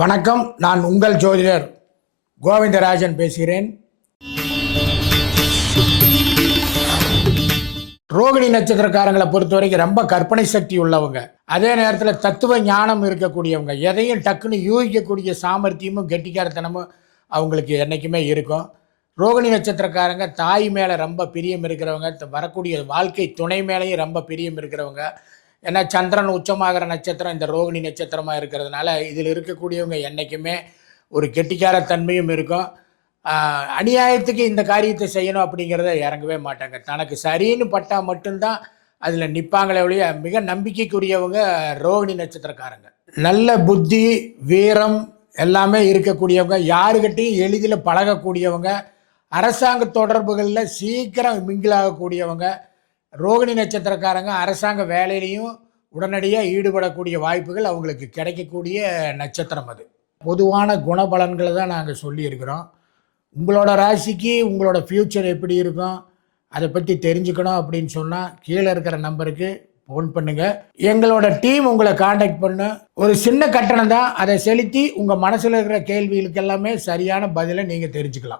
வணக்கம். நான் உங்கள் ஜோதிடர் கோவிந்தராஜன் பேசுகிறேன். ரோகிணி நட்சத்திரக்காரங்களை பொறுத்த வரைக்கும் ரொம்ப கற்பனை சக்தி உள்ளவங்க, அதே நேரத்தில் தத்துவ ஞானம் இருக்கக்கூடியவங்க, எதையும் டக்குன்னு யூகிக்கக்கூடிய சாமர்த்தியமும் கெட்டிக்காரத்தனமும் அவங்களுக்கு என்றைக்குமே இருக்கும். ரோகிணி நட்சத்திரக்காரங்க தாய் மேலே ரொம்ப பிரியம் இருக்கிறவங்க, வரக்கூடிய வாழ்க்கை துணை மேலேயும் ரொம்ப பிரியம் இருக்கிறவங்க. ஏன்னா சந்திரன் உச்சமாகிற நட்சத்திரம் இந்த ரோகிணி நட்சத்திரமாக இருக்கிறதுனால இதில் இருக்கக்கூடியவங்க என்றைக்குமே ஒரு கெட்டிக்காரத்தன்மையும் இருக்கும். அநியாயத்துக்கு இந்த காரியத்தை செய்யணும் அப்படிங்கிறத இறங்கவே மாட்டாங்க. தனக்கு சரின்னு பட்டால் மட்டும்தான் அதில் நிற்பாங்களே ஒழிய மிக நம்பிக்கைக்குரியவங்க ரோகிணி நட்சத்திரக்காரங்க. நல்ல புத்தி, வீரம் எல்லாமே இருக்கக்கூடியவங்க, யாருக்கிட்டையும் எளிதில் பழகக்கூடியவங்க, அரசாங்க தொடர்புகளில் சீக்கிரம் மிங்கிலாகக்கூடியவங்க. ரோகிணி நட்சத்திரக்காரங்க அரசாங்க வேலையிலையும் உடனடியாக ஈடுபடக்கூடிய வாய்ப்புகள் அவங்களுக்கு கிடைக்கக்கூடிய நட்சத்திரம் அது. பொதுவான குணபலன்களை தான் நாங்கள் சொல்லியிருக்கிறோம். உங்களோட ராசிக்கு உங்களோட ஃப்யூச்சர் எப்படி இருக்கும் அதை பற்றி தெரிஞ்சுக்கணும் அப்படின்னு சொன்னால் கீழே இருக்கிற நம்பருக்கு ஃபோன் பண்ணுங்கள். எங்களோட டீம் உங்களை காண்டாக்ட் பண்ண ஒரு சின்ன கட்டணம் தான், அதை செலுத்தி உங்கள் மனசில் இருக்கிற கேள்விகளுக்கு எல்லாமே சரியான பதிலை நீங்கள் தெரிஞ்சுக்கலாம்.